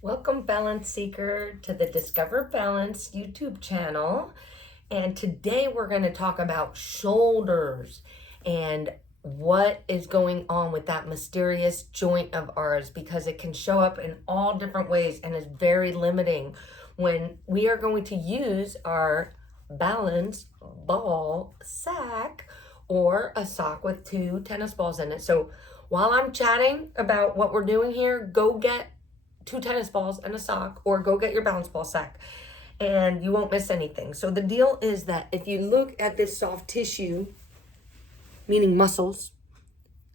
Welcome, Balance Seeker, to the Discover Balance YouTube channel. And today we're going to talk about shoulders and what is going on with that mysterious joint of ours, because it can show up in all different ways and is very limiting when we are going to use our Balance Ball Sak, or a sock with 2 tennis balls in it. So while I'm chatting about what we're doing here, go get 2 tennis balls and a sock, or go get your Balance Ball Sak, and you won't miss anything. So the deal is that if you look at this soft tissue, meaning muscles,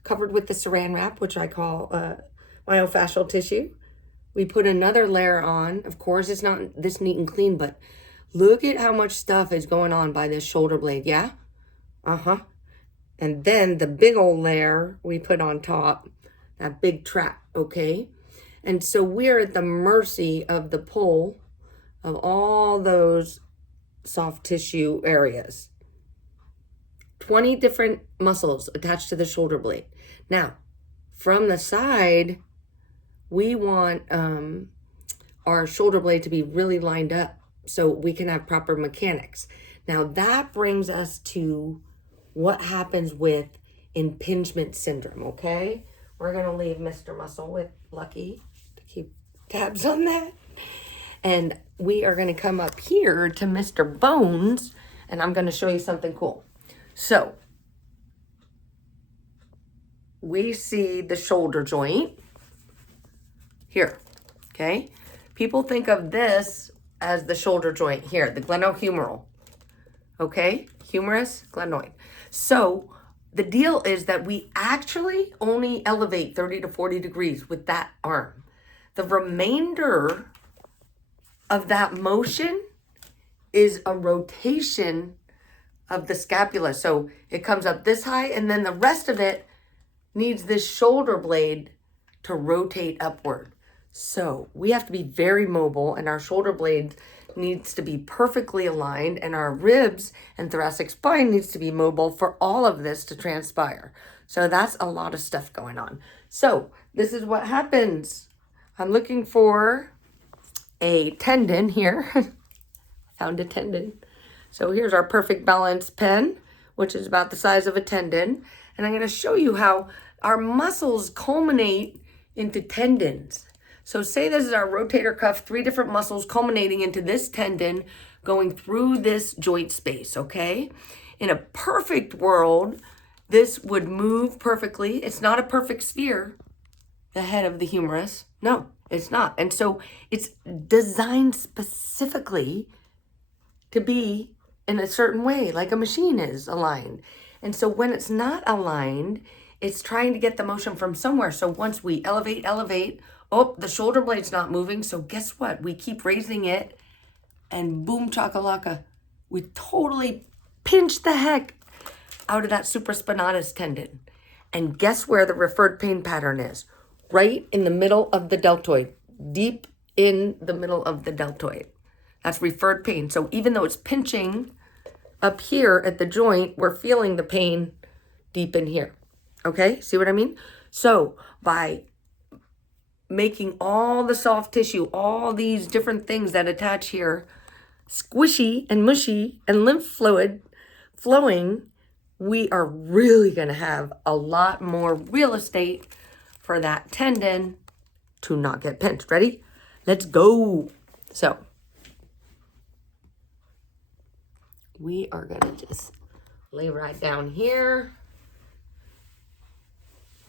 covered with the saran wrap, which I call myofascial tissue, we put another layer on. Of course, it's not this neat and clean, but look at how much stuff is going on by this shoulder blade, yeah? And then the big old layer we put on top, that big trap, okay? And so we're at the mercy of the pull of all those soft tissue areas. 20 different muscles attached to the shoulder blade. Now, from the side, we want our shoulder blade to be really lined up so we can have proper mechanics. Now, that brings us to what happens with impingement syndrome, okay? We're going to leave Mr. Muscle with Lucky to keep tabs on that. And we are going to come up here to Mr. Bones, and I'm going to show you something cool. So, we see the shoulder joint here, okay? People think of this as the shoulder joint here, the glenohumeral, okay? Humerus, glenoid. So, the deal is that we actually only elevate 30 to 40 degrees with that arm. The remainder of that motion is a rotation of the scapula. So it comes up this high, and then the rest of it needs this shoulder blade to rotate upward. So we have to be very mobile, and our shoulder blade needs to be perfectly aligned, and our ribs and thoracic spine needs to be mobile for all of this to transpire. So that's a lot of stuff going on. So this is what happens. I'm looking for a tendon here. Found a tendon. So here's our perfect balance pen, which is about the size of a tendon. And I'm going to show you how our muscles culminate into tendons. So say this is our rotator cuff, 3 different muscles culminating into this tendon going through this joint space, okay? In a perfect world, this would move perfectly. It's not a perfect sphere, the head of the humerus. No, it's not. And so it's designed specifically to be in a certain way, like a machine is aligned. And so when it's not aligned, it's trying to get the motion from somewhere. So once we elevate, oh, the shoulder blade's not moving. So guess what? We keep raising it, and boom chakalaka, we totally pinch the heck out of that supraspinatus tendon. And guess where the referred pain pattern is? Right in the middle of the deltoid, deep in the middle of the deltoid. That's referred pain. So even though it's pinching up here at the joint, we're feeling the pain deep in here. Okay, see what I mean? So by making all the soft tissue, all these different things that attach here, squishy and mushy and lymph fluid flowing, we are really going to have a lot more real estate for that tendon to not get pinched. Ready? Let's go. So we are going to just lay right down here,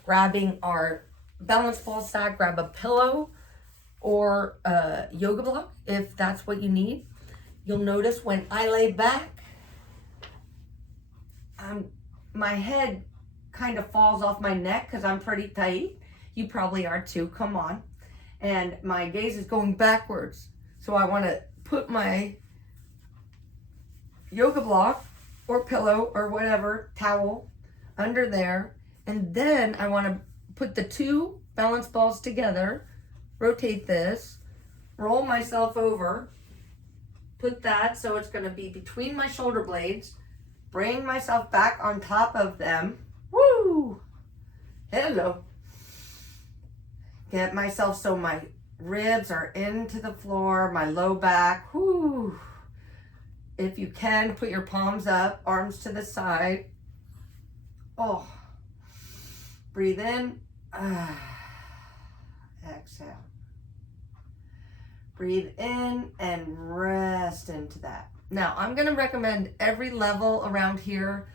grabbing our Balance Ball Sak. Grab a pillow or a yoga block if that's what you need. You'll notice when I lay back, my head kind of falls off my neck because I'm pretty tight. You probably are too. Come on. And my gaze is going backwards. So I want to put my yoga block or pillow or whatever, towel, under there. And then I want to put the 2 balance balls together, rotate this, roll myself over, put that so it's going to be between my shoulder blades, bring myself back on top of them. Woo! Hello. Get myself so my ribs are into the floor, my low back. Whoo. If you can, put your palms up, arms to the side. Oh. Breathe in. Exhale. Breathe in and rest into that. Now, I'm going to recommend every level around here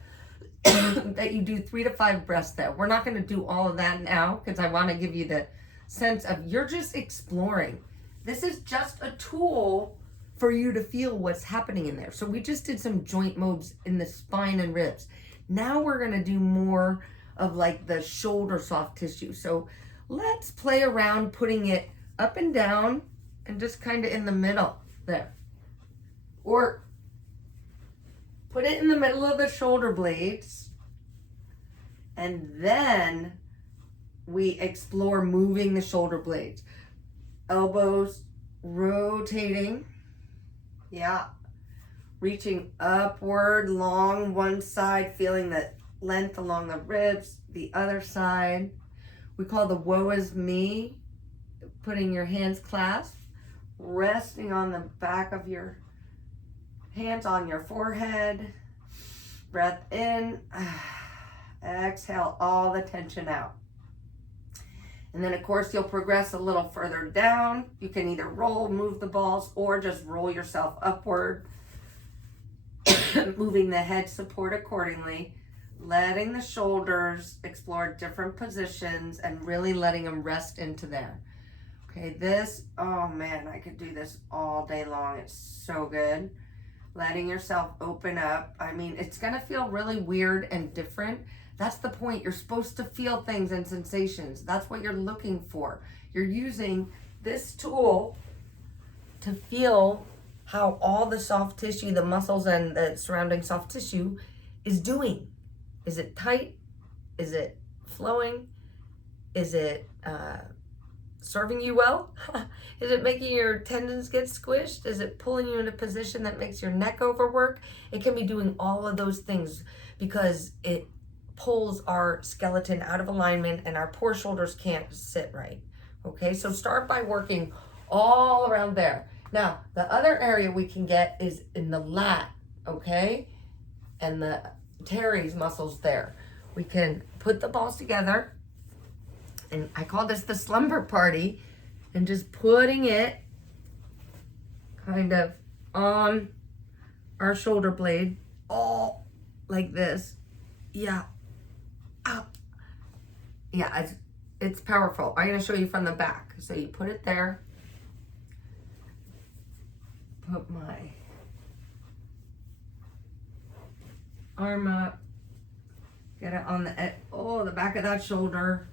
that you do 3 to 5 breaths there. We're not going to do all of that now because I want to give you the sense of you're just exploring. This is just a tool for you to feel what's happening in there. So we just did some joint moves in the spine and ribs. Now we're going to do more of like the shoulder soft tissue. So let's play around putting it up and down and just kind of in the middle there. Or put it in the middle of the shoulder blades, and then we explore moving the shoulder blades. Elbows rotating. Yeah. Reaching upward, long one side, feeling the length along the ribs, the other side. We call the woe is me, putting your hands clasped, resting on the back of your hands on your forehead. Breath in, exhale all the tension out. And then of course you'll progress a little further down. You can either roll, move the balls, or just roll yourself upward, moving the head support accordingly, letting the shoulders explore different positions and really letting them rest into there. Okay, this, oh man, I could do this all day long. It's so good. Letting yourself open up. I mean, it's gonna feel really weird and different. That's the point. You're supposed to feel things and sensations. That's what you're looking for. You're using this tool to feel how all the soft tissue, the muscles and the surrounding soft tissue is doing. Is it tight? Is it flowing? Is it serving you well? Is it making your tendons get squished? Is it pulling you in a position that makes your neck overwork? It can be doing all of those things because it pulls our skeleton out of alignment and our poor shoulders can't sit right. Okay, so start by working all around there. Now, the other area we can get is in the lat, okay? And the teres muscles there. We can put the balls together, and I call this the slumber party, and just putting it kind of on our shoulder blade, all like this. Yeah. Up. Yeah, it's powerful. I'm going to show you from the back. So you put it there. Put my arm up. Get it on the back of that shoulder.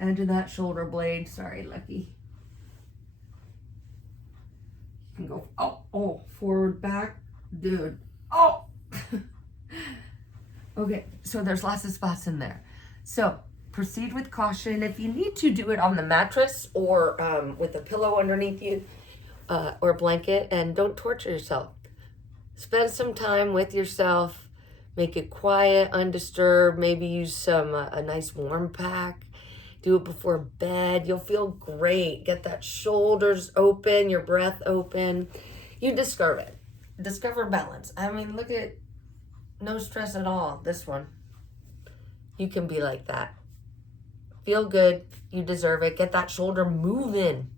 Edge of that shoulder blade. Sorry, Lucky. You can go, forward, back. Dude. Oh! Okay, so there's lots of spots in there. So proceed with caution. If you need to, do it on the mattress or with a pillow underneath you or a blanket, and don't torture yourself. Spend some time with yourself. Make it quiet, undisturbed. Maybe use a nice warm pack. Do it before bed. You'll feel great. Get that shoulders open, your breath open. You discover it. Discover balance. I mean, look at no stress at all. This one. You can be like that. Feel good. You deserve it. Get that shoulder moving.